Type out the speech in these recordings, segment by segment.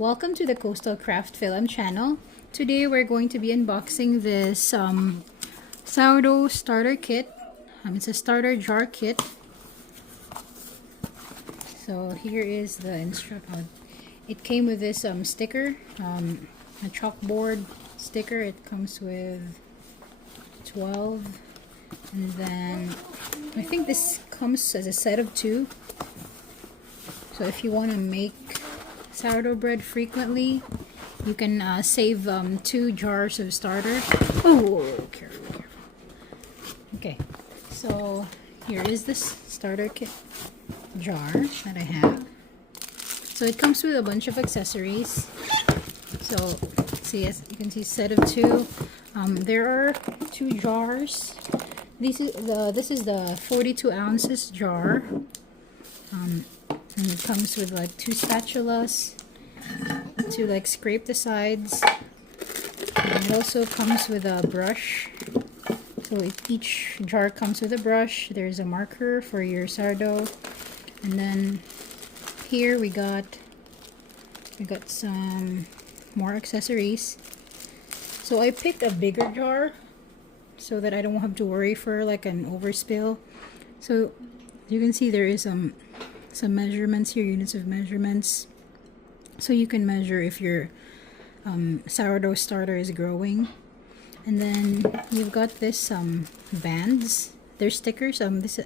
Welcome to the CoastalCraftFilAm channel. Today we're going to be unboxing this sourdough starter kit. It's a starter jar kit. So here is the instruction. It came with this sticker, a chalkboard sticker. It comes with 12, and then I think this comes as a set of 2. So if you want to make sourdough bread frequently, you can save 2 jars of starter. Oh, careful. Okay, so here is this starter kit jar that I have. So it comes with a bunch of accessories. So see, as you can see, set of 2. There are 2 jars. This is the 42 ounces jar. And it comes with like 2 spatulas to like scrape the sides. And it also comes with a brush. So each jar comes with a brush. There's a marker for your sourdough. And then here we got some more accessories. So I picked a bigger jar so that I don't have to worry for like an overspill. So you can see there is some measurements here, units of measurements, so you can measure if your sourdough starter is growing. And then you've got this bands. They're stickers. This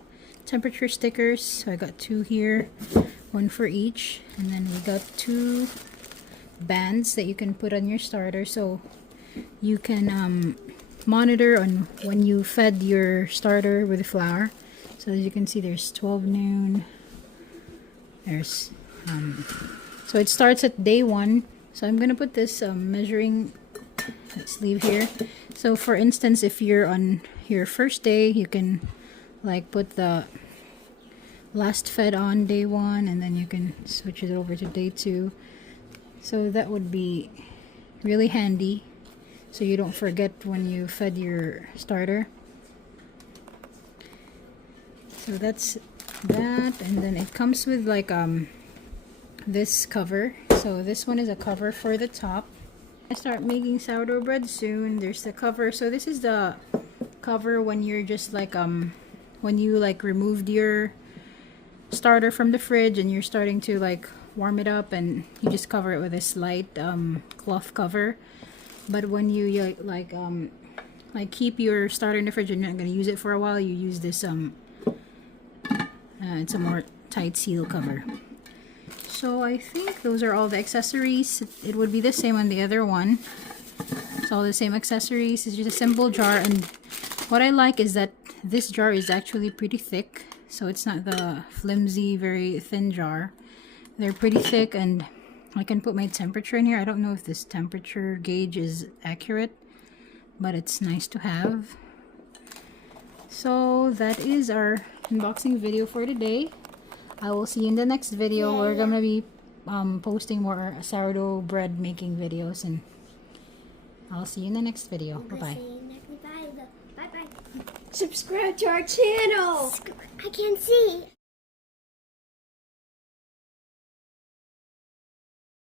temperature stickers. So I got 2 here, 1 for each. And then we got 2 bands that you can put on your starter, so you can monitor on when you fed your starter with flour. So as you can see, there's 12 noon. There's so it starts at day 1. So I'm gonna put this measuring sleeve here. So for instance, if you're on your first day, you can like put the last fed on day 1, and then you can switch it over to day 2. So that would be really handy, so you don't forget when you fed your starter. So that's that. And then it comes with like this cover. So this one is a cover for the top. I start making sourdough bread soon. There's the cover. So this is the cover when you're just like when you like removed your starter from the fridge and you're starting to like warm it up, and you just cover it with this light cloth cover. But when you like keep your starter in the fridge and you're not going to use it for a while, you use this it's a more tight seal cover. So I think those are all the accessories. It would be the same on the other one. It's all the same accessories. It's just a simple jar, and what I like is that this jar is actually pretty thick. So it's not the flimsy, very thin jar. They're pretty thick, and I can put my temperature in here. I don't know if this temperature gauge is accurate, but it's nice to have. So that is our unboxing video for today. I will see you in the next video. We're gonna be posting more sourdough bread making videos, and I'll see you in the next video. Bye-bye. Bye-bye. Subscribe to our channel. I can't see.